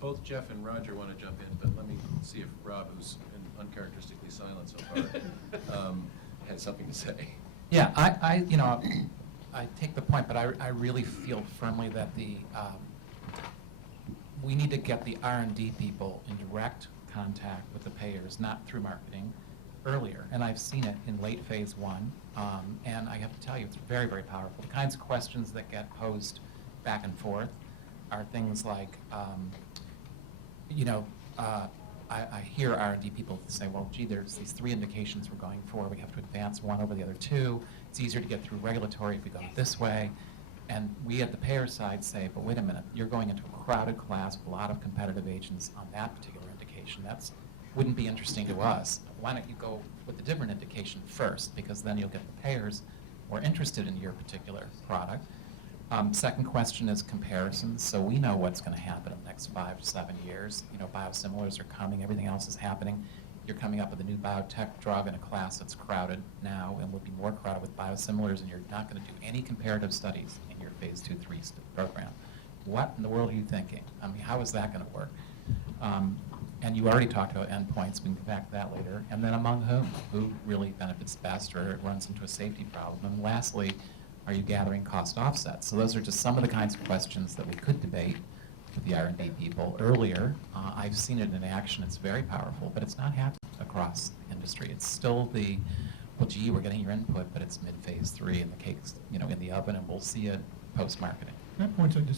both Jeff and Roger want to jump in, but let me see if Rob, who's been uncharacteristically silent so far, has something to say. Yeah, I take the point, but I really feel firmly that we need to get the R&D people in direct contact with the payers, not through marketing, earlier. And I've seen it in late phase 1, and I have to tell you, it's very, very powerful. The kinds of questions that get posed back and forth are things like, I hear R&D people say, well, gee, there's these 3 indications we're going for. We have to advance one over the other 2. It's easier to get through regulatory if we go this way. And we at the payer side say, but wait a minute, you're going into a crowded class with a lot of competitive agents on that particular indication. That wouldn't be interesting to us. Why don't you go with a different indication first? Because then you'll get the payers more interested in your particular product. Second question is comparisons. So we know what's going to happen in the next 5 to 7 years. Biosimilars are coming, everything else is happening. You're coming up with a new biotech drug in a class that's crowded now and will be more crowded with biosimilars, and you're not going to do any comparative studies in your phase 2, 3 program. What in the world are you thinking? I mean, how is that going to work? And you already talked about endpoints. We can come back to that later. And then among whom? Who really benefits best, or it runs into a safety problem? And lastly, are you gathering cost offsets? So those are just some of the kinds of questions that we could debate with the R&D people earlier. I've seen it in action. It's very powerful, but it's not happening across industry. It's still well, gee, we're getting your input, but it's mid-phase 3 and the cake's, in the oven, and we'll see it post-marketing. That point's, actually,